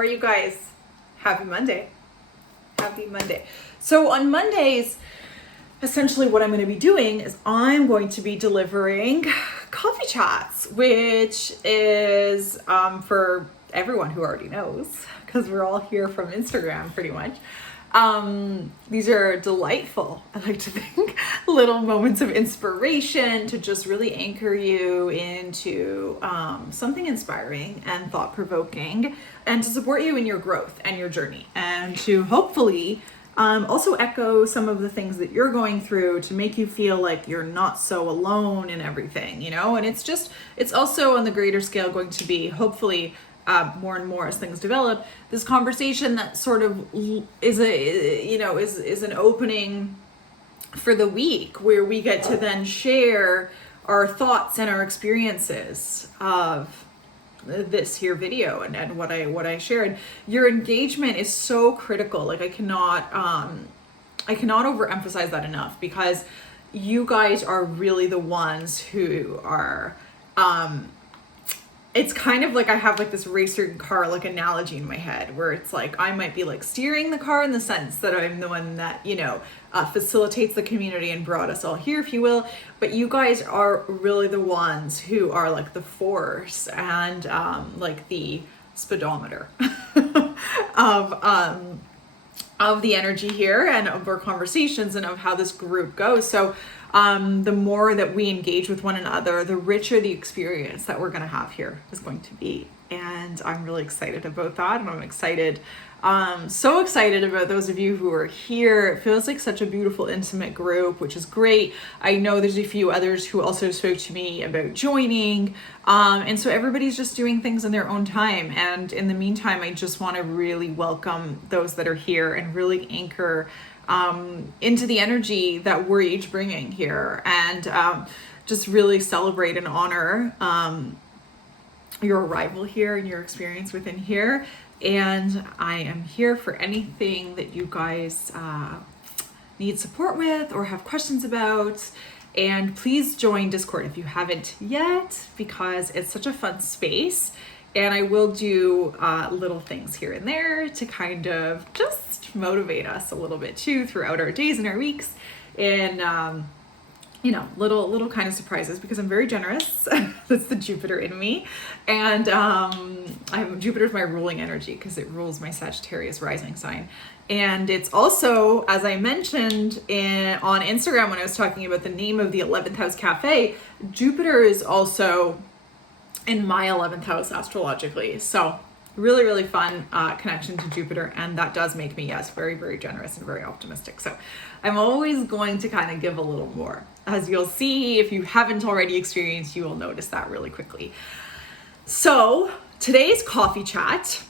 are you guys? Happy Monday. Happy Monday. So on Mondays, essentially what I'm going to be doing is I'm going to be delivering coffee chats, which is for everyone who already knows, because we're all here from Instagram pretty much. These are delightful, I like to think, little moments of inspiration to just really anchor you into something inspiring and thought-provoking, and to support you in your growth and your journey, and to hopefully also echo some of the things that you're going through to make you feel like you're not so alone in everything, you know? And it's also on the greater scale going to be hopefully more and more as things develop, this conversation that sort of is an opening for the week where we get to then share our thoughts and our experiences of this here video and what I shared. Your engagement is so critical. Like I cannot overemphasize that enough, because you guys are really the ones who are it's kind of like I have like this racer car like analogy in my head, where it's like I might be like steering the car in the sense that I'm the one that, facilitates the community and brought us all here, if you will. But you guys are really the ones who are like the force and like the speedometer of the energy here and of our conversations and of how this group goes. So the more that we engage with one another, the richer the experience that we're going to have here is going to be. And I'm really excited about that. And I'm excited, so excited about those of you who are here. It feels like such a beautiful, intimate group, which is great. I know there's a few others who also spoke to me about joining. And so everybody's just doing things in their own time. And in the meantime, I just want to really welcome those that are here and really anchor into the energy that we're each bringing here, and just really celebrate and honor your arrival here and your experience within here. And I am here for anything that you guys need support with or have questions about. And please join Discord if you haven't yet, because it's such a fun space. And I will do little things here and there to kind of just motivate us a little bit too throughout our days and our weeks, and little kind of surprises, because I'm very generous. That's the Jupiter in me, and Jupiter's my ruling energy because it rules my Sagittarius rising sign. And it's also, as I mentioned on Instagram when I was talking about the name of the 11th house cafe, Jupiter is also in my 11th house astrologically. So really, really fun connection to Jupiter. And that does make me, yes, very, very generous and very optimistic. So I'm always going to kind of give a little more. As you'll see, if you haven't already experienced, you will notice that really quickly. So today's coffee chat,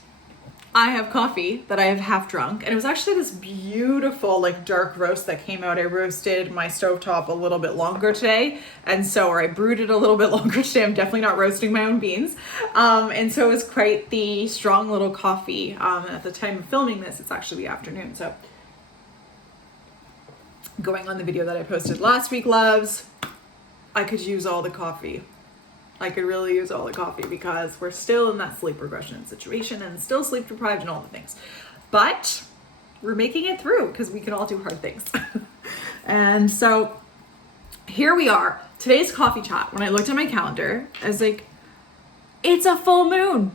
I have coffee that I have half drunk, and it was actually this beautiful like dark roast that came out. I roasted my stovetop a little bit longer today, or I brewed it a little bit longer today. I'm definitely not roasting my own beans, and so it was quite the strong little coffee. And at the time of filming this, it's actually the afternoon. So going on the video that I posted last week, loves, I could use all the coffee. I could really use all the coffee, because we're still in that sleep regression situation and still sleep deprived and all the things. But we're making it through, because we can all do hard things. And so here we are. Today's coffee chat, when I looked at my calendar, I was like, it's a full moon.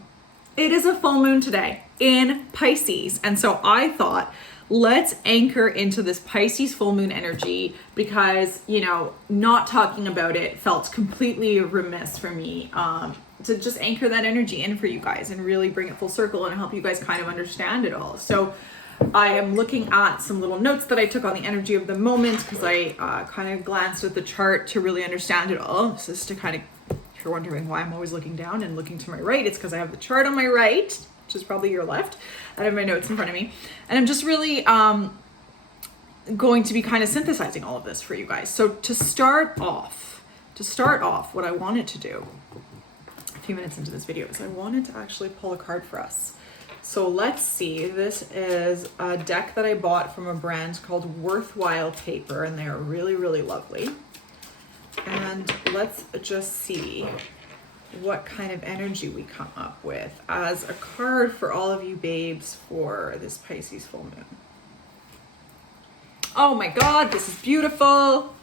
It is a full moon today in Pisces. And so I thought, let's anchor into this Pisces full moon energy, because, not talking about it felt completely remiss for me, to just anchor that energy in for you guys and really bring it full circle and help you guys kind of understand it all. So I am looking at some little notes that I took on the energy of the moment, because I kind of glanced at the chart to really understand it all. This is to kind of, if you're wondering why I'm always looking down and looking to my right, it's because I have the chart on my right, which is probably your left. I have my notes in front of me, and I'm just really going to be kind of synthesizing all of this for you guys. So to start off, what I wanted to do a few minutes into this video is I wanted to actually pull a card for us. So let's see, this is a deck that I bought from a brand called Worthwhile Paper, and they are really, really lovely. And let's just see what kind of energy we come up with as a card for all of you babes for this Pisces full moon. Oh my God, this is beautiful.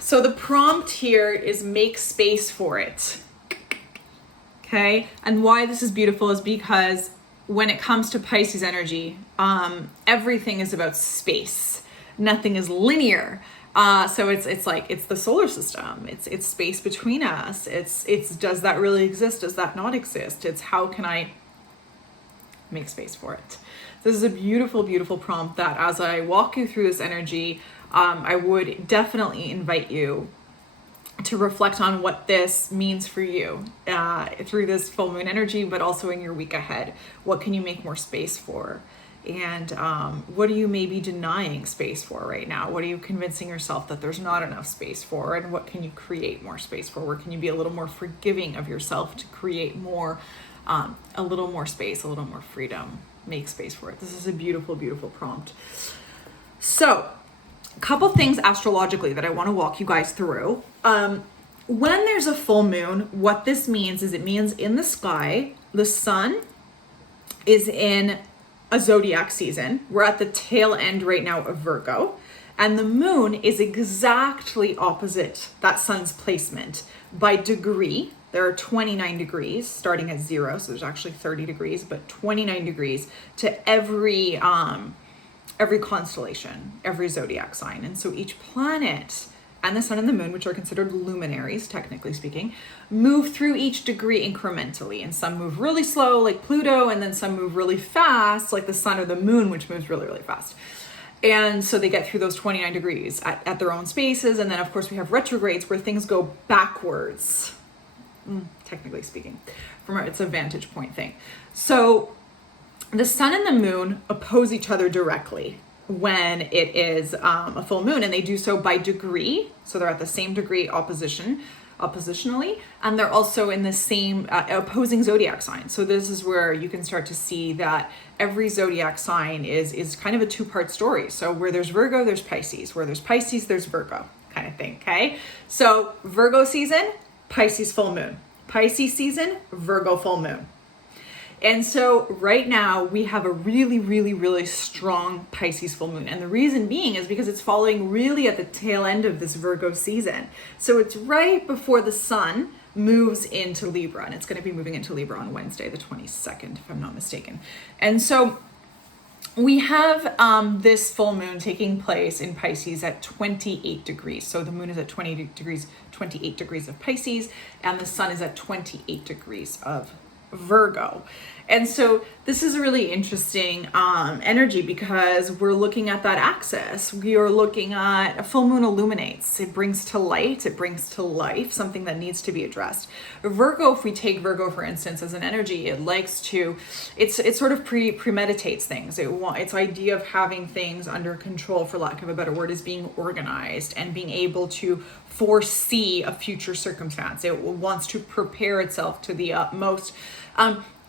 So the prompt here is make space for it. Okay, and why this is beautiful is because when it comes to Pisces energy, everything is about space. Nothing is linear. So it's like, it's the solar system. It's space between us. It's does that really exist? Does that not exist? It's how can I make space for it? This is a beautiful, beautiful prompt that as I walk you through this energy, I would definitely invite you to reflect on what this means for you through this full moon energy, but also in your week ahead. What can you make more space for? And what are you maybe denying space for right now? What are you convincing yourself that there's not enough space for? And what can you create more space for? Where can you be a little more forgiving of yourself to create more, a little more space, a little more freedom? Make space for it. This is a beautiful, beautiful prompt. So, a couple things astrologically that I want to walk you guys through. When there's a full moon, what this means is it means in the sky, the sun is in a zodiac season. We're at the tail end right now of Virgo, and the moon is exactly opposite that sun's placement by degree. There are 29 degrees starting at 0, so there's actually 30 degrees, but 29 degrees to every constellation, every zodiac sign. And so each planet and the sun and the moon, which are considered luminaries, technically speaking, move through each degree incrementally. And some move really slow, like Pluto, and then some move really fast, like the sun or the moon, which moves really, really fast. And so they get through those 29 degrees at their own spaces. And then, of course, we have retrogrades where things go backwards, technically speaking, it's a vantage point thing. So the sun and the moon oppose each other directly when it is a full moon, and they do so by degree. So they're at the same degree oppositionally, and they're also in the same opposing zodiac sign. So this is where you can start to see that every zodiac sign is kind of a two-part story. So where there's Virgo, there's Pisces. Where there's Pisces, there's Virgo, kind of thing, okay? So Virgo season, Pisces full moon. Pisces season, Virgo full moon. And so right now we have a really, really, really strong Pisces full moon. And the reason being is because it's following really at the tail end of this Virgo season. So it's right before the sun moves into Libra, and it's going to be moving into Libra on Wednesday, the 22nd, if I'm not mistaken. And so we have this full moon taking place in Pisces at 28 degrees. So the moon is at 28 degrees of Pisces, and the sun is at 28 degrees of Virgo. And so this is a really interesting energy because we're looking at that axis. We are looking at a full moon illuminates. It brings to light, it brings to life something that needs to be addressed. Virgo, if we take Virgo, for instance, as an energy, it likes to, it sort of premeditates things. Its idea of having things under control, for lack of a better word, is being organized and being able to foresee a future circumstance. It wants to prepare itself to the utmost.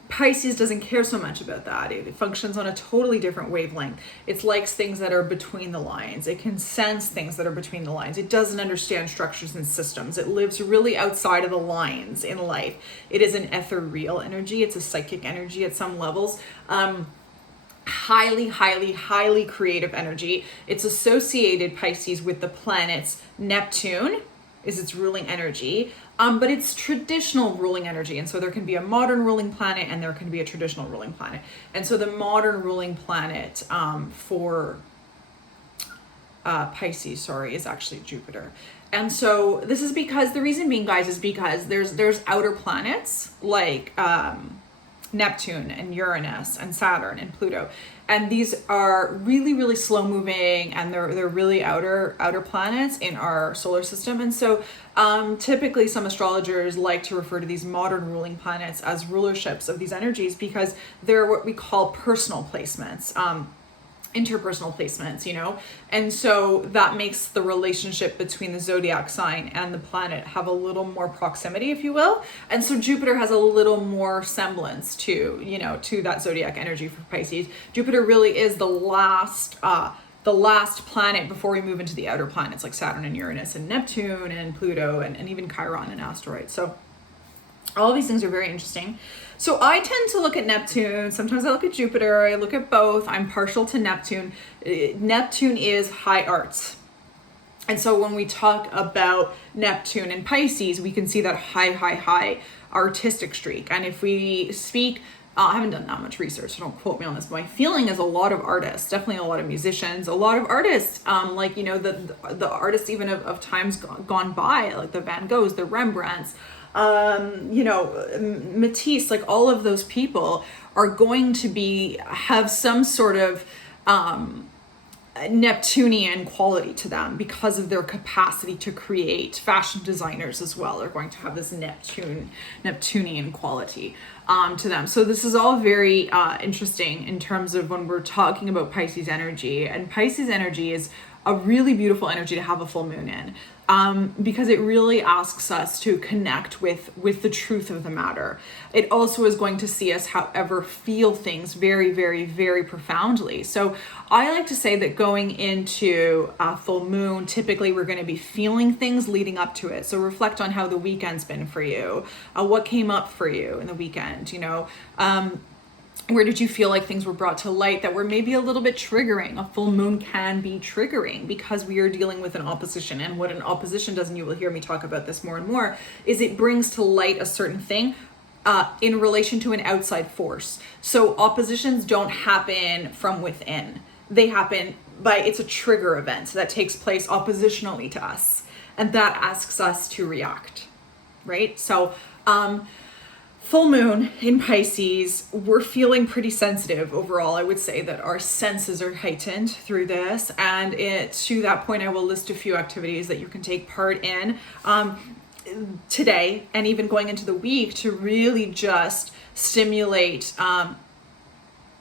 Pisces doesn't care so much about that. It functions on a totally different wavelength. It likes things that are between the lines. It can sense things that are between the lines. It doesn't understand structures and systems. It lives really outside of the lines in life. It is an ethereal energy. It's a psychic energy at some levels. Highly, highly, highly creative energy. It's associated, Pisces, with the planets. Neptune is its ruling energy. But it's traditional ruling energy. And so there can be a modern ruling planet and there can be a traditional ruling planet. And so the modern ruling planet for Pisces, is actually Jupiter. And so this is because, the reason being, guys, is because there's outer planets like Neptune and Uranus and Saturn and Pluto. And these are really, really slow moving, and they're really outer planets in our solar system. And so typically some astrologers like to refer to these modern ruling planets as rulerships of these energies because they're what we call personal placements. Interpersonal placements, and so that makes the relationship between the zodiac sign and the planet have a little more proximity, if you will. And so Jupiter has a little more semblance to that zodiac energy for Pisces. Jupiter really is the last planet before we move into the outer planets like Saturn and Uranus and Neptune and Pluto and even Chiron and asteroids. So All of these things are very interesting. So I tend to look at Neptune. Sometimes I look at Jupiter. I look at both. I'm partial to Neptune. Neptune is high arts. And so when we talk about Neptune and Pisces, we can see that high artistic streak. And if we speak, I haven't done that much research, so don't quote me on this, but my feeling is a lot of artists, definitely a lot of musicians, a lot of artists, like, you know, the artists even of times gone by, like the Van Goghs, the Rembrandts, you know, Matisse, like all of those people are going to have some sort of Neptunian quality to them because of their capacity to create. Fashion designers as well are going to have this Neptunian quality to them. So this is all very interesting in terms of when we're talking about Pisces energy. And Pisces energy is a really beautiful energy to have a full moon in, because it really asks us to connect with the truth of the matter. It also is going to see us, however, feel things very, very, very profoundly. So I like to say that going into a full moon, typically we're going to be feeling things leading up to it. So reflect on how the weekend's been for you, what came up for you in the weekend, you know, where did you feel like things were brought to light that were maybe a little bit triggering? A full moon can be triggering because we are dealing with an opposition. And what an opposition does, and you will hear me talk about this more and more, is it brings to light a certain thing in relation to an outside force. So oppositions don't happen from within. They happen it's a trigger event that takes place oppositionally to us. And that asks us to react, right? So, full moon in Pisces, we're feeling pretty sensitive overall. I would say that our senses are heightened through this. And to that point, I will list a few activities that you can take part in today and even going into the week to really just stimulate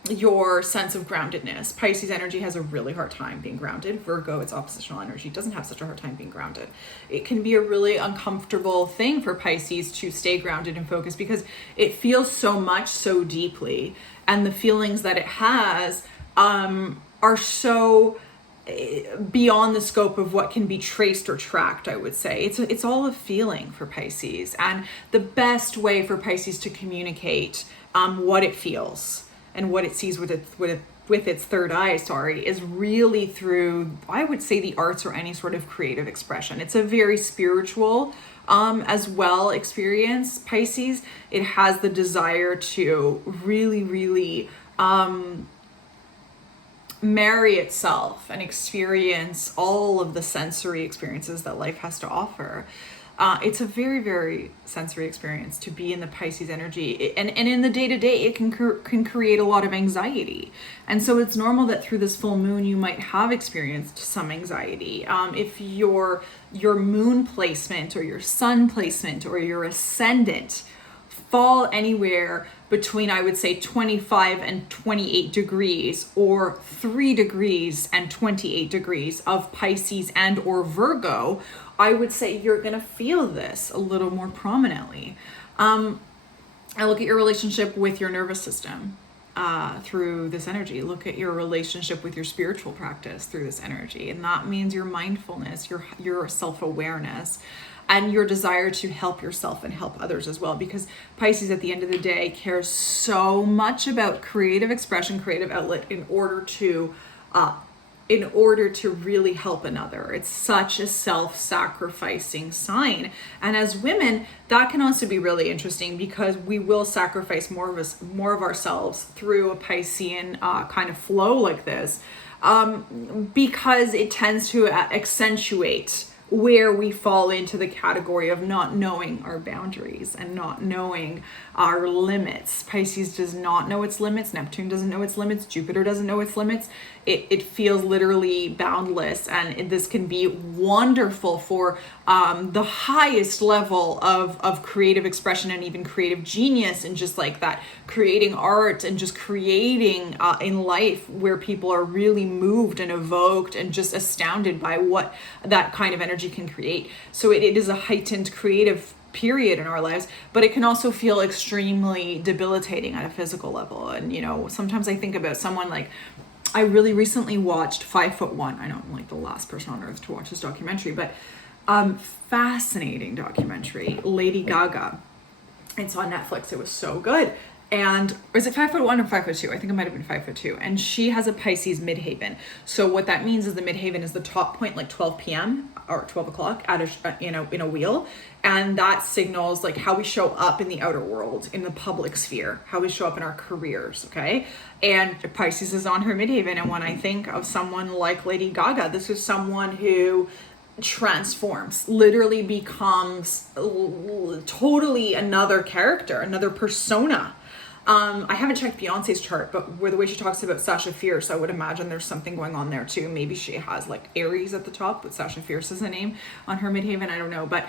your sense of groundedness. Pisces energy has a really hard time being grounded. Virgo, its oppositional energy, doesn't have such a hard time being grounded. It can be a really uncomfortable thing for Pisces to stay grounded and focused because it feels so much so deeply, and the feelings that it has are so beyond the scope of what can be traced or tracked. I would say it's all a feeling for Pisces, and the best way for Pisces to communicate what it feels and what it sees with its third eye, is really through, I would say, the arts or any sort of creative expression. It's a very spiritual as well experience, Pisces. It has the desire to really, really marry itself and experience all of the sensory experiences that life has to offer. It's a very, very sensory experience to be in the Pisces energy. And in the day-to-day, it can create a lot of anxiety. And so it's normal that through this full moon, you might have experienced some anxiety. If your moon placement or your sun placement or your ascendant fall anywhere between, I would say, 25 and 28 degrees or 3 degrees and 28 degrees of Pisces and or Virgo, I would say you're going to feel this a little more prominently. I look at your relationship with your nervous system through this energy. Look at your relationship with your spiritual practice through this energy. And that means your mindfulness, your self-awareness, and your desire to help yourself and help others as well. Because Pisces, at the end of the day, cares so much about creative expression, creative outlet in order to really help another. It's such a self-sacrificing sign. And as women, that can also be really interesting because we will sacrifice more of ourselves through a Piscean kind of flow like this, because it tends to accentuate where we fall into the category of not knowing our boundaries and not knowing our limits. Pisces does not know its limits. Neptune doesn't know its limits. Jupiter doesn't know its limits. It feels literally boundless, and this can be wonderful for the highest level of creative expression and even creative genius, and just like that, creating art and just creating in life where people are really moved and evoked and just astounded by what that kind of energy can create. So it is a heightened creative period in our lives, but it can also feel extremely debilitating at a physical level. And sometimes I think about someone like, I really recently watched 5'1". I know I'm like the last person on earth to watch this documentary, but fascinating documentary, Lady Gaga. It's on Netflix. It was so good. And or is it 5'1" or 5'2"? I think it might have been 5'2". And she has a Pisces midhaven. So what that means is the midhaven is the top point, like 12 p.m. or 12 o'clock at in a wheel. And that signals like how we show up in the outer world, in the public sphere, how we show up in our careers, okay? And Pisces is on her midhaven. And when I think of someone like Lady Gaga, this is someone who transforms, literally becomes totally another character, another persona. I haven't checked Beyonce's chart, but where the way she talks about Sasha Fierce, I would imagine there's something going on there too. Maybe she has like Aries at the top, but Sasha Fierce is the name on her midhaven. I don't know, but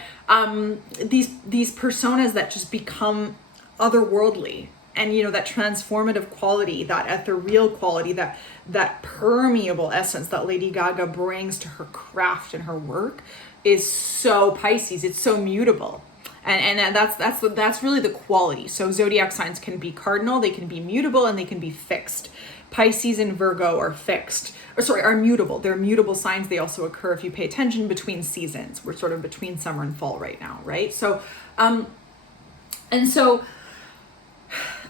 these personas that just become otherworldly, and you know, that transformative quality, that ethereal quality, that permeable essence that Lady Gaga brings to her craft and her work is so Pisces. It's so mutable. And that's really the quality. So zodiac signs can be cardinal, they can be mutable, and they can be fixed. Pisces and Virgo are fixed, are mutable. They're mutable signs. They also occur, if you pay attention, between seasons. We're sort of between summer and fall right now, right? So,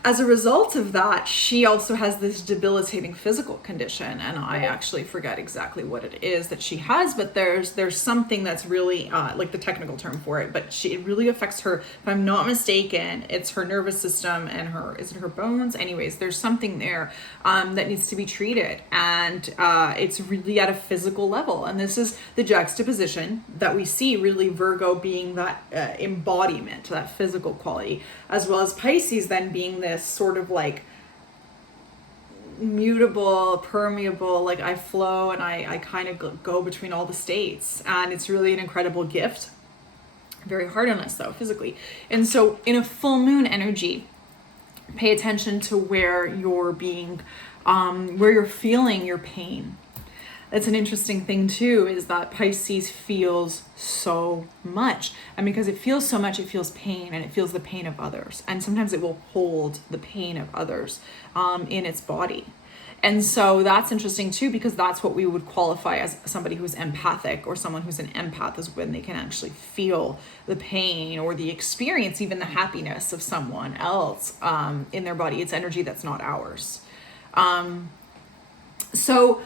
as a result of that, she also has this debilitating physical condition, and I actually forget exactly what it is that she has, but there's something that's really like the technical term for it, but it really affects her. If I'm not mistaken, it's her nervous system and is it her bones? Anyways, there's something there that needs to be treated, and it's really at a physical level. And this is the juxtaposition that we see, really Virgo being that embodiment, that physical quality, as well as Pisces then being this sort of like mutable, permeable, like I flow and I kind of go between all the states. And it's really an incredible gift. Very hard on us though, physically. And so in a full moon energy, pay attention to where you're being, where you're feeling your pain. That's an interesting thing too, is that Pisces feels so much. And because it feels so much, it feels pain, and it feels the pain of others. And sometimes it will hold the pain of others in its body. And so that's interesting too, because that's what we would qualify as somebody who's empathic, or someone who's an empath, is when they can actually feel the pain or the experience, even the happiness of someone else in their body. It's energy that's not ours. So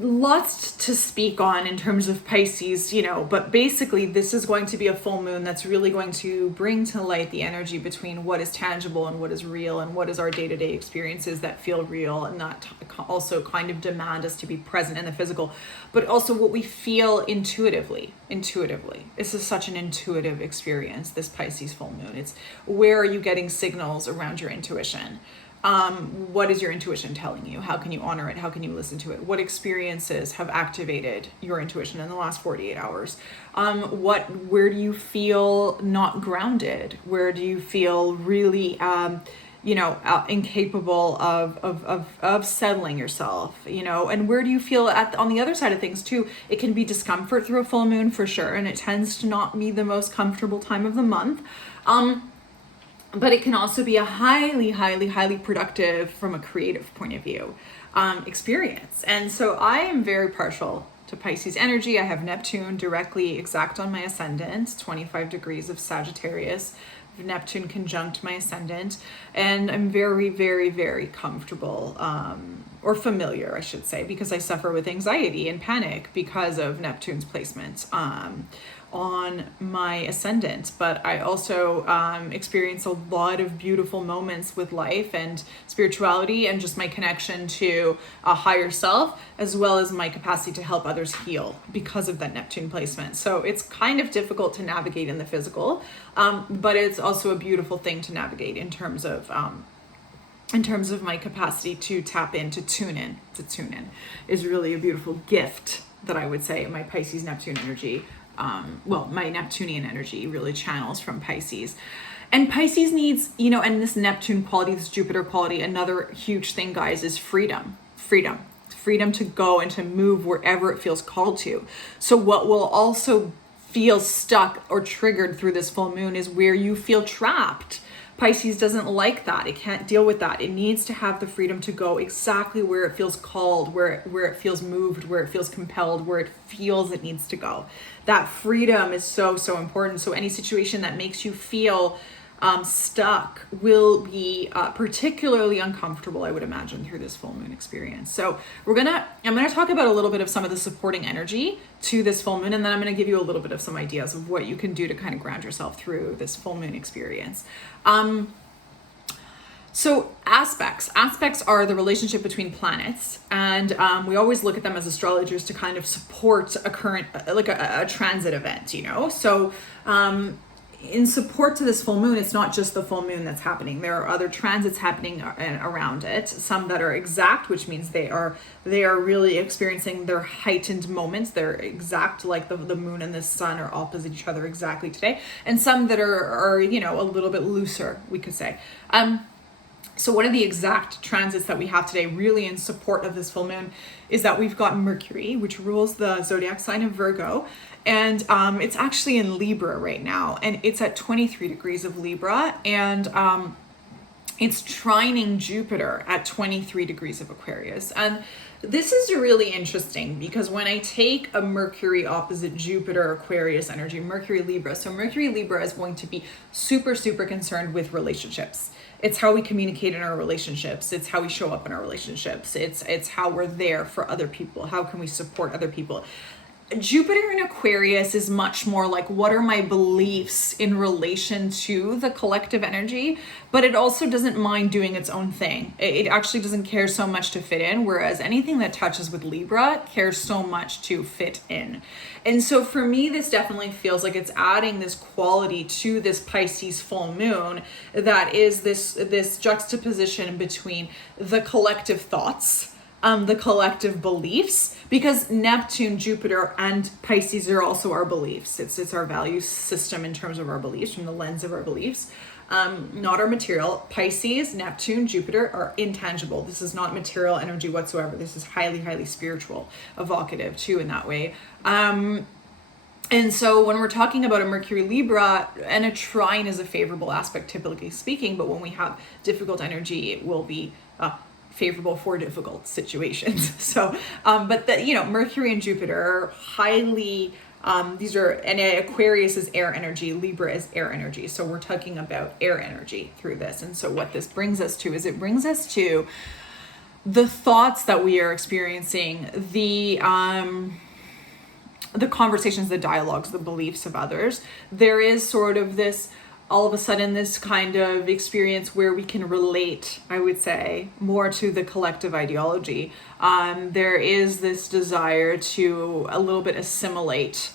lots to speak on in terms of Pisces, you know, but basically this is going to be a full moon that's really going to bring to light the energy between what is tangible and what is real, and what is our day-to-day experiences that feel real and that also kind of demand us to be present in the physical, but also what we feel intuitively. This is such an intuitive experience, this Pisces full moon. It's where are you getting signals around your intuition? What is your intuition telling you? How can you honor it? How can you listen to it? What experiences have activated your intuition in the last 48 hours? Where do you feel not grounded? Where do you feel really, incapable of settling yourself, you know? And where do you feel on the other side of things too? It can be discomfort through a full moon for sure. And it tends to not be the most comfortable time of the month. But it can also be a highly, highly, highly productive, from a creative point of view, experience. And so I am very partial to Pisces energy. I have Neptune directly exact on my ascendant, 25 degrees of Sagittarius, Neptune conjunct my ascendant. And I'm very, very, very comfortable, or familiar, I should say, because I suffer with anxiety and panic because of Neptune's placement on my ascendant. But I also experience a lot of beautiful moments with life and spirituality, and just my connection to a higher self, as well as my capacity to help others heal because of that Neptune placement. So it's kind of difficult to navigate in the physical, but it's also a beautiful thing to navigate in terms of my capacity to tap in, to tune in is really a beautiful gift that I would say my Pisces Neptune energy, my Neptunian energy really channels from Pisces. And Pisces needs, and this Neptune quality, this Jupiter quality, another huge thing, guys, is freedom to go and to move wherever it feels called to. So what will also feel stuck or triggered through this full moon is where you feel trapped. Pisces doesn't like that. It can't deal with that. It needs to have the freedom to go exactly where it feels called, where it feels moved, where it feels compelled, where it feels it needs to go. That freedom is so, so important. So any situation that makes you feel stuck will be particularly uncomfortable, I would imagine, through this full moon experience. So I'm gonna talk about a little bit of some of the supporting energy to this full moon, and then I'm gonna give you a little bit of some ideas of what you can do to kind of ground yourself through this full moon experience. So aspects are the relationship between planets, and we always look at them as astrologers to kind of support a current, like a transit event, you know? So in support to this full moon, it's not just the full moon that's happening. There are other transits happening around it, some that are exact, which means they are really experiencing their heightened moments. They're exact, like the moon and the sun are opposite each other exactly today, and some that are you know, a little bit looser, we could say. So one of the exact transits that we have today, really in support of this full moon, is that we've got Mercury, which rules the zodiac sign of Virgo, and it's actually in Libra right now, and it's at 23 degrees of Libra, and it's trining Jupiter at 23 degrees of Aquarius. And this is really interesting because when I take a Mercury opposite Jupiter Aquarius energy, Mercury Libra, so Mercury Libra is going to be super, super concerned with relationships. It's how we communicate in our relationships. It's how we show up in our relationships. It's how we're there for other people. How can we support other people? Jupiter in Aquarius is much more like, what are my beliefs in relation to the collective energy? But it also doesn't mind doing its own thing. It actually doesn't care so much to fit in, whereas anything that touches with Libra cares so much to fit in. And so for me, this definitely feels like it's adding this quality to this Pisces full moon that is this juxtaposition between the collective thoughts, the collective beliefs, because Neptune, Jupiter, and Pisces are also our beliefs. It's our value system in terms of our beliefs, from the lens of our beliefs, not our material. Pisces, Neptune, Jupiter are intangible. This is not material energy whatsoever. This is highly, highly spiritual, evocative too in that way. And so when we're talking about a Mercury Libra, and a trine is a favorable aspect, typically speaking, but when we have difficult energy, it will be favorable for difficult situations. So, but Mercury and Jupiter are highly, and Aquarius is air energy, Libra is air energy. So we're talking about air energy through this. And so what this brings us to is it brings us to the thoughts that we are experiencing, the conversations, the dialogues, the beliefs of others. There is sort of this, all of a sudden, this kind of experience where we can relate, I would say, more to the collective ideology. There is this desire to a little bit assimilate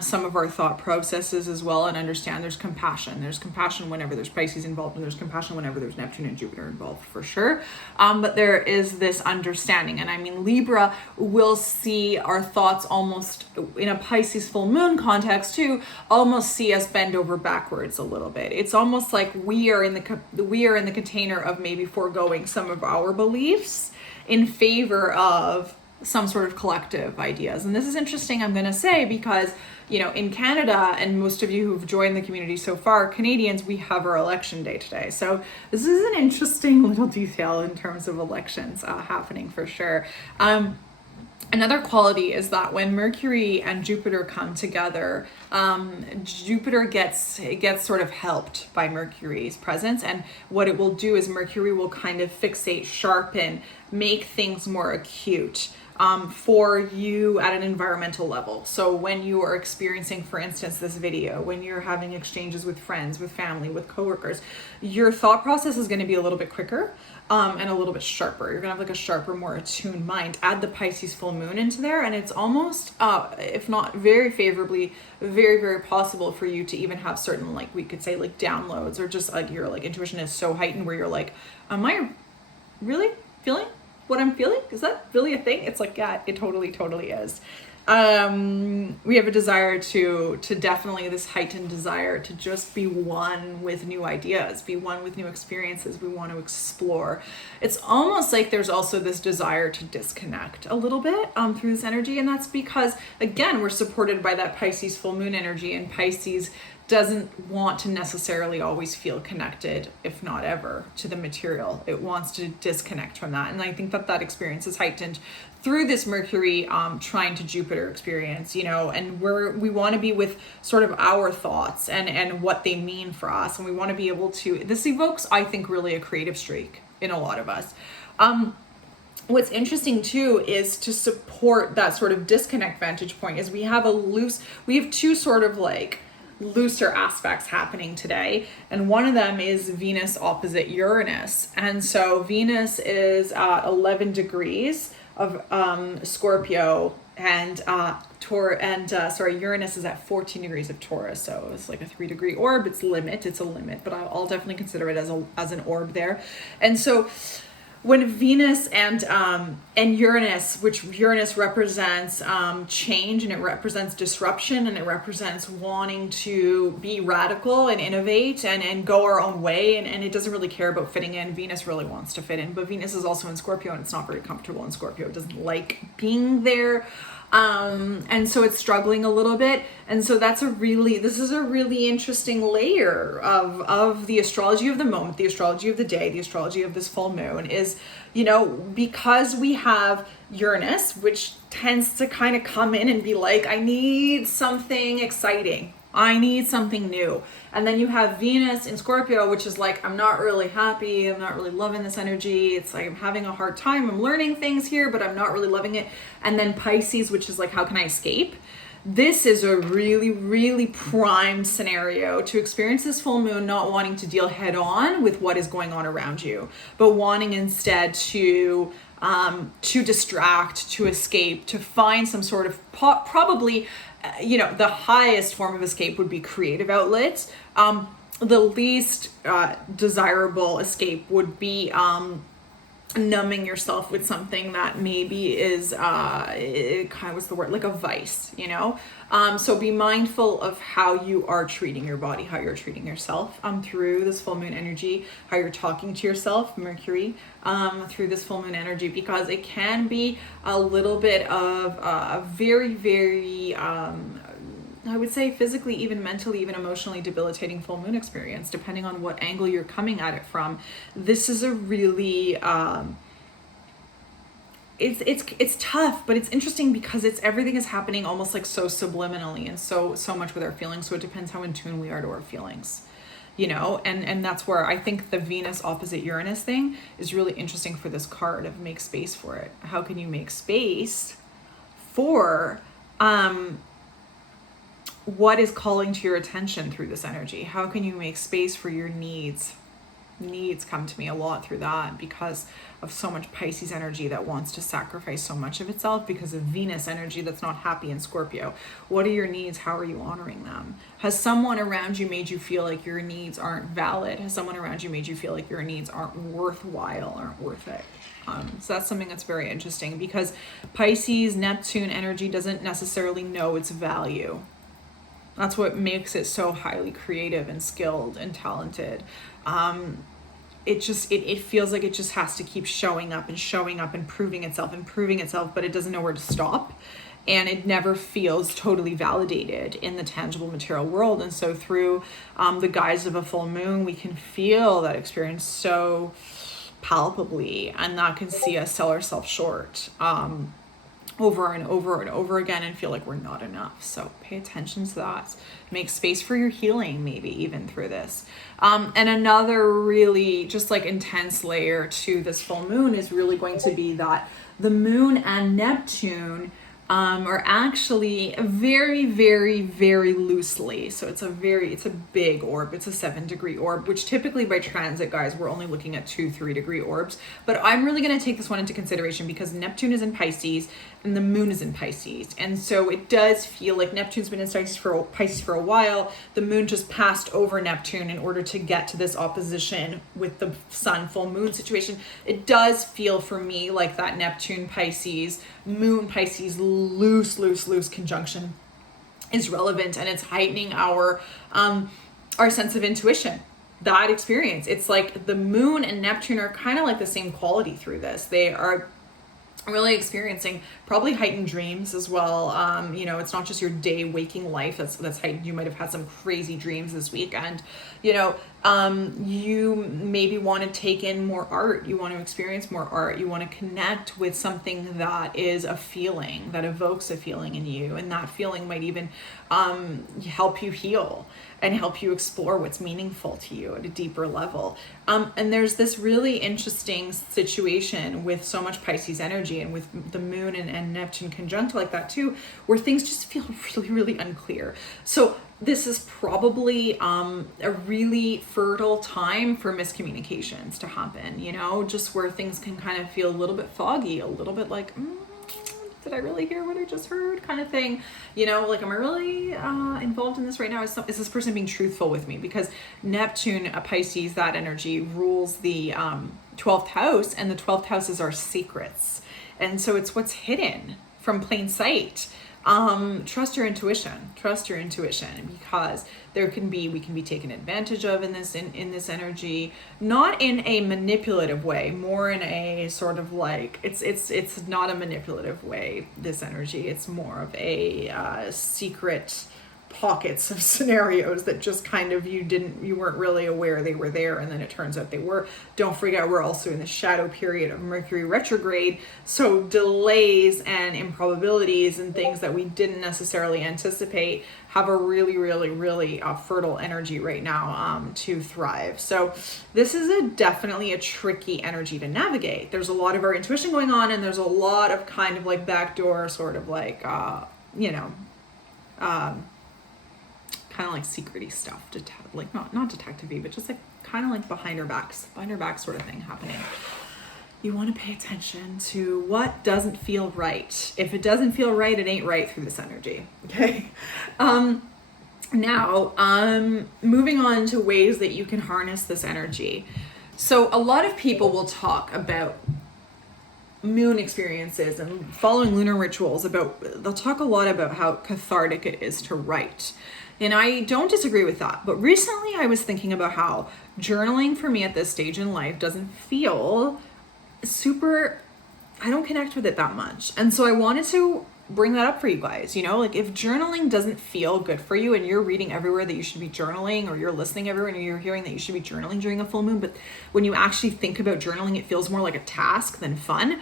some of our thought processes as well, and understand there's compassion. There's compassion whenever there's Pisces involved, and there's compassion whenever there's Neptune and Jupiter involved, for sure. But there is this understanding. And I mean, Libra will see our thoughts almost, in a Pisces full moon context too, almost see us bend over backwards a little bit. It's almost like we are in the container of maybe foregoing some of our beliefs in favor of some sort of collective ideas. And this is interesting, I'm going to say, because, in Canada, and most of you who've joined the community so far, Canadians, we have our election day today. So this is an interesting little detail in terms of elections happening for sure. Another quality is that when Mercury and Jupiter come together, Jupiter gets sort of helped by Mercury's presence. And what it will do is Mercury will kind of fixate, sharpen, make things more acute for you at an environmental level. So when you are experiencing, for instance, this video, when you're having exchanges with friends, with family, with coworkers, your thought process is going to be a little bit quicker and a little bit sharper. You're going to have like a sharper, more attuned mind. Add the Pisces full moon into there, and it's almost, if not very favorably, very, very possible for you to even have certain, like we could say, like downloads, or just like your like intuition is so heightened where you're like, am I really feeling what I'm feeling? Is that really a thing? It's like, yeah, it totally is. We have a desire to definitely, this heightened desire to just be one with new ideas, be one with new experiences. We want to explore. It's almost like there's also this desire to disconnect a little bit through this energy. And that's because, again, we're supported by that Pisces full moon energy, and Pisces doesn't want to necessarily always feel connected, if not ever, to the material. It wants to disconnect from that. And I think that experience is heightened through this Mercury trine to Jupiter experience, and we want to be with sort of our thoughts and what they mean for us. And we want to be able to, this evokes, I think, really a creative streak in a lot of us. What's interesting too is to support that sort of disconnect vantage point is we have two sort of like looser aspects happening today, and one of them is Venus opposite Uranus. And so Venus is 11 degrees of Scorpio, and Uranus is at 14 degrees of Taurus. So it's like a 3-degree orb. It's a limit, but I'll definitely consider it as an orb there. And so when Venus and Uranus, which Uranus represents change, and it represents disruption, and it represents wanting to be radical and innovate and go our own way, and it doesn't really care about fitting in. Venus really wants to fit in, but Venus is also in Scorpio, and it's not very comfortable in Scorpio. It doesn't like being there. And so it's struggling a little bit. And so this is a really interesting layer of the astrology of the moment, the astrology of the day, the astrology of this full moon is, because we have Uranus, which tends to kind of come in and be like, I need something exciting. I need something new. And then you have Venus in Scorpio, which is like, I'm not really happy. I'm not really loving this energy. It's like, I'm having a hard time. I'm learning things here, but I'm not really loving it. And then Pisces, which is like, how can I escape? This is a really, really primed scenario to experience this full moon, not wanting to deal head on with what is going on around you, but wanting instead to distract, to escape, to find some sort of probably, the highest form of escape would be creative outlets. The least desirable escape would be numbing yourself with something that maybe is like a vice, so be mindful of how you are treating your body, how you're treating yourself through this full moon energy, how you're talking to yourself, Mercury, through this full moon energy, because it can be a little bit of a very, very I would say physically, even mentally, even emotionally debilitating full moon experience, depending on what angle you're coming at it from. This is a really, it's tough, but it's interesting because everything is happening almost like so subliminally and so much with our feelings. So it depends how in tune we are to our feelings, and that's where I think the Venus opposite Uranus thing is really interesting for this card of make space for it. How can you make space for, what is calling to your attention through this energy? How can you make space for your needs? Needs come to me a lot through that because of so much Pisces energy that wants to sacrifice so much of itself because of Venus energy that's not happy in Scorpio. What are your needs? How are you honoring them? Has someone around you made you feel like your needs aren't valid? Has someone around you made you feel like your needs aren't worthwhile, aren't worth it? So that's something that's very interesting because Pisces, Neptune energy doesn't necessarily know its value. That's what makes it so highly creative and skilled and talented. It feels like it just has to keep showing up and proving itself, but it doesn't know where to stop. And it never feels totally validated in the tangible material world. And so through the guise of a full moon, we can feel that experience so palpably, and that can see us sell ourselves short over and over and over again and feel like we're not enough. So pay attention to that. Make space for your healing, maybe even through this. And another really just like intense layer to this full moon is really going to be that the moon and Neptune are actually very, very, very loosely. So it's a big orb. It's a 7-degree orb, which typically by transit, guys, we're only looking at 2-3-degree orbs. But I'm really going to take this one into consideration because Neptune is in Pisces and the moon is in Pisces. And so it does feel like Neptune's been in Pisces for a while. The moon just passed over Neptune in order to get to this opposition with the sun full moon situation. It does feel for me like that Neptune Pisces, moon Pisces, loose conjunction is relevant, and it's heightening our sense of intuition. That experience, it's like the moon and Neptune are kind of like the same quality through this. They are really experiencing probably heightened dreams as well. You know, it's not just your day waking life that's heightened. You might have had some crazy dreams this weekend. You know, you maybe want to take in more art. You want to experience more art. You want to connect with something that is a feeling, that evokes a feeling in you, and that feeling might even help you heal and help you explore what's meaningful to you at a deeper level. And there's this really interesting situation with so much Pisces energy, and with the moon and Neptune conjunct like that too, where things just feel really, really unclear. So this is probably a really fertile time for miscommunications to happen, you know, just where things can kind of feel a little bit foggy, a little bit like, did I really hear what I just heard, kind of thing, you know, like, am I really involved in this right now? Is this person being truthful with me? Because Neptune, Pisces, that energy rules the 12th house, and the 12th house is our secrets. And so it's what's hidden from plain sight. Trust your intuition, because we can be taken advantage of in this energy, not in a manipulative way, more in a sort of like, it's not a manipulative way, this energy. It's more of a secret pockets of scenarios that just kind of you weren't really aware they were there, and then it turns out they were. Don't forget, we're also in the shadow period of Mercury retrograde, so delays and improbabilities and things that we didn't necessarily anticipate have a really, really, really fertile energy right now to thrive. So this is definitely a tricky energy to navigate. There's a lot of our intuition going on, and there's a lot of kind of like backdoor sort of like kind of like secret-y stuff, like not detective-y, but just like kind of like behind our backs sort of thing happening. You want to pay attention to what doesn't feel right. If it doesn't feel right, it ain't right through this energy. Okay. Now, moving on to ways that you can harness this energy. So a lot of people will talk about moon experiences and following lunar rituals. They'll talk a lot about how cathartic it is to write. And I don't disagree with that. But recently I was thinking about how journaling for me at this stage in life doesn't feel super, I don't connect with it that much. And so I wanted to bring that up for you guys. You know, like, if journaling doesn't feel good for you, and you're reading everywhere that you should be journaling, or you're listening everywhere and you're hearing that you should be journaling during a full moon, but when you actually think about journaling, it feels more like a task than fun,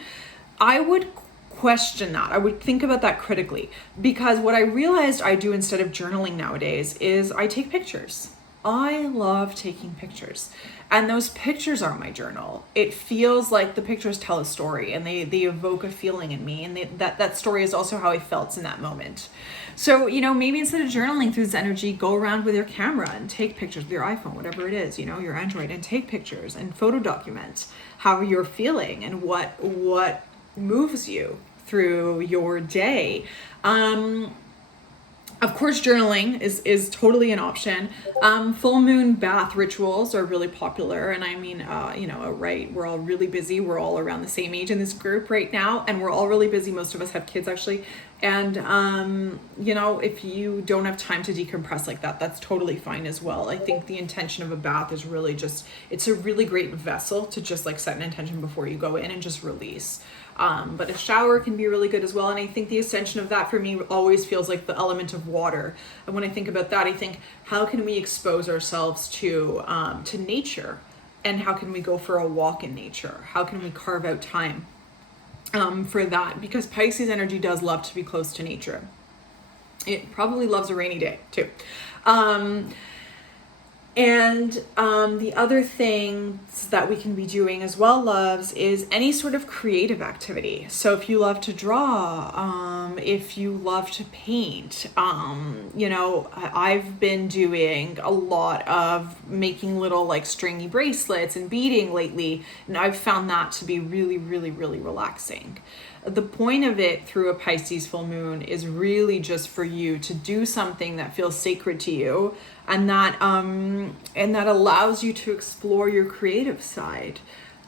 I would question that. I would think about that critically, because what I realized I do instead of journaling nowadays is I take pictures. I love taking pictures, and those pictures are my journal. It feels like the pictures tell a story, and they evoke a feeling in me, and that story is also how I felt in that moment. So, you know, maybe instead of journaling through this energy, go around with your camera and take pictures with your iPhone, whatever it is, you know, your Android, and take pictures and photo document how you're feeling and what moves you through your day. Of course, journaling is totally an option. Full moon bath rituals are really popular. And I mean, right, we're all really busy. We're all around the same age in this group right now. And we're all really busy. Most of us have kids, actually. And, if you don't have time to decompress like that, that's totally fine as well. I think the intention of a bath is really just, it's a really great vessel to just like set an intention before you go in and just release. But a shower can be really good as well. And I think the ascension of that for me always feels like the element of water. And when I think about that, I think, how can we expose ourselves to nature? And how can we go for a walk in nature? How can we carve out time for that? Because Pisces energy does love to be close to nature. It probably loves a rainy day too. And the other things that we can be doing as well, loves, is any sort of creative activity. So if you love to draw, if you love to paint, I've been doing a lot of making little like stringy bracelets and beading lately, and I've found that to be really, really, really relaxing. The point of it through a Pisces full moon is really just for you to do something that feels sacred to you, and that allows you to explore your creative side,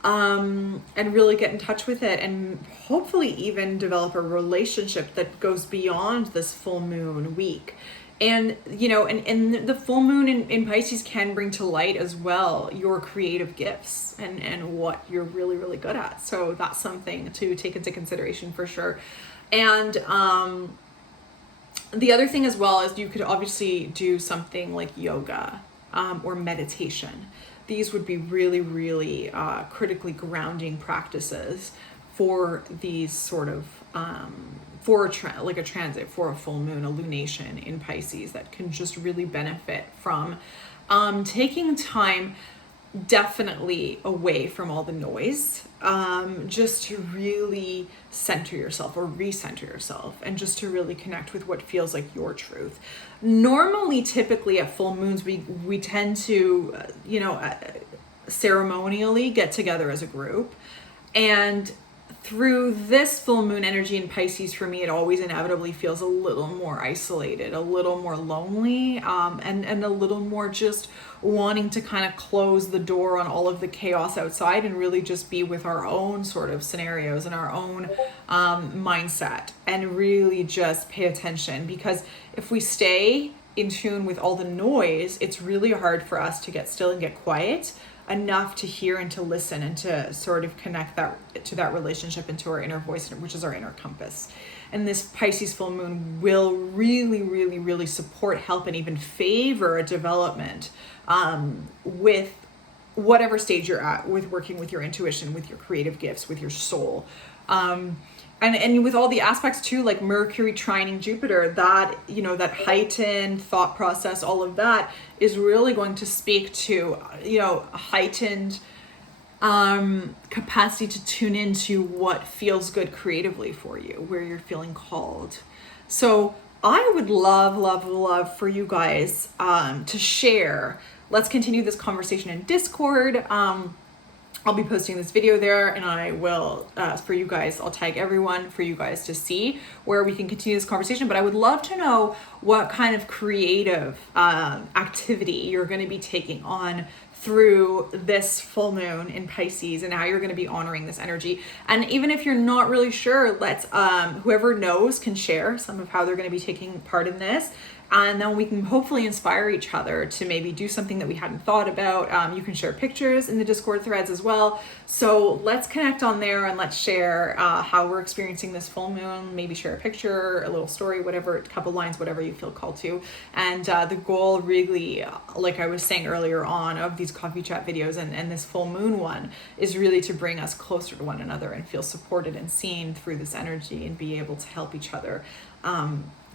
and really get in touch with it, and hopefully even develop a relationship that goes beyond this full moon week. And, you know, and the full moon in Pisces can bring to light as well your creative gifts and what you're really, really good at. So that's something to take into consideration for sure. And the other thing as well is you could obviously do something like yoga or meditation. These would be really, really critically grounding practices for these sort of for a transit, for a full moon, a lunation in Pisces, that can just really benefit from taking time definitely away from all the noise, just to really center yourself or recenter yourself, and just to really connect with what feels like your truth. Normally, typically at full moons, we tend to, ceremonially get together as a group. And through this full moon energy in Pisces, for me, it always inevitably feels a little more isolated, a little more lonely, and a little more just wanting to kind of close the door on all of the chaos outside and really just be with our own sort of scenarios and our own mindset, and really just pay attention. Because if we stay in tune with all the noise, it's really hard for us to get still and get quiet enough to hear and to listen and to sort of connect that to that relationship and to our inner voice, which is our inner compass. And this Pisces full moon will really, really, really support, help, and even favor a development with whatever stage you're at, with working with your intuition, with your creative gifts, with your soul. And with all the aspects too, like Mercury trining Jupiter, that, that heightened thought process, all of that is really going to speak to, a heightened capacity to tune into what feels good creatively for you, where you're feeling called. So I would love for you guys to share. Let's continue this conversation in Discord. I'll be posting this video there, and I will, for you guys, I'll tag everyone for you guys to see where we can continue this conversation. But I would love to know what kind of creative activity you're going to be taking on through this full moon in Pisces, and how you're going to be honoring this energy. And even if you're not really sure, let's whoever knows can share some of how they're going to be taking part in this. And then we can hopefully inspire each other to maybe do something that we hadn't thought about. You can share pictures in the Discord threads as well. So let's connect on there, and let's share how we're experiencing this full moon. Maybe share a picture, a little story, whatever, a couple lines, whatever you feel called to. And the goal really, like I was saying earlier on, of these coffee chat videos and this full moon one, is really to bring us closer to one another and feel supported and seen through this energy, and be able to help each other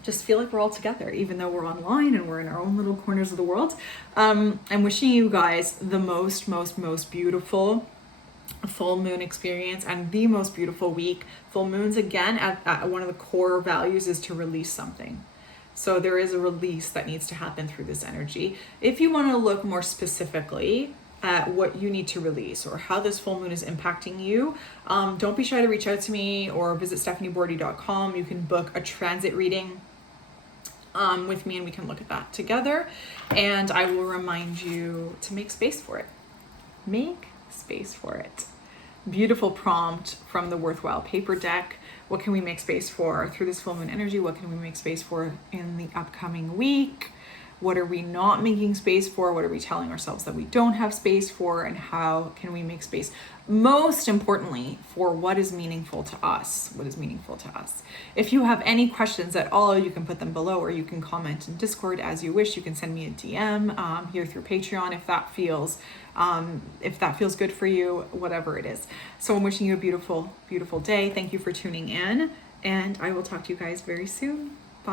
just feel like we're all together, even though we're online and we're in our own little corners of the world. I'm wishing you guys the most beautiful full moon experience, and the most beautiful week. Full moons, again, at one of the core values is to release something. So there is a release that needs to happen through this energy. If you want to look more specifically at what you need to release, or how this full moon is impacting you, don't be shy to reach out to me, or visit stephaniebordy.com. You can book a transit reading with me, and we can look at that together. And I will remind you to make space for it. Make space for it. Beautiful prompt from the Worthwhile Paper deck. What can we make space for through this full moon energy? What can we make space for in the upcoming week? What are we not making space for? What are we telling ourselves that we don't have space for? And how can we make space, most importantly, for what is meaningful to us? What is meaningful to us? If you have any questions at all, you can put them below, or you can comment in Discord as you wish. You can send me a DM here through Patreon if that feels good for you, whatever it is. So I'm wishing you a beautiful, beautiful day. Thank you for tuning in, and I will talk to you guys very soon.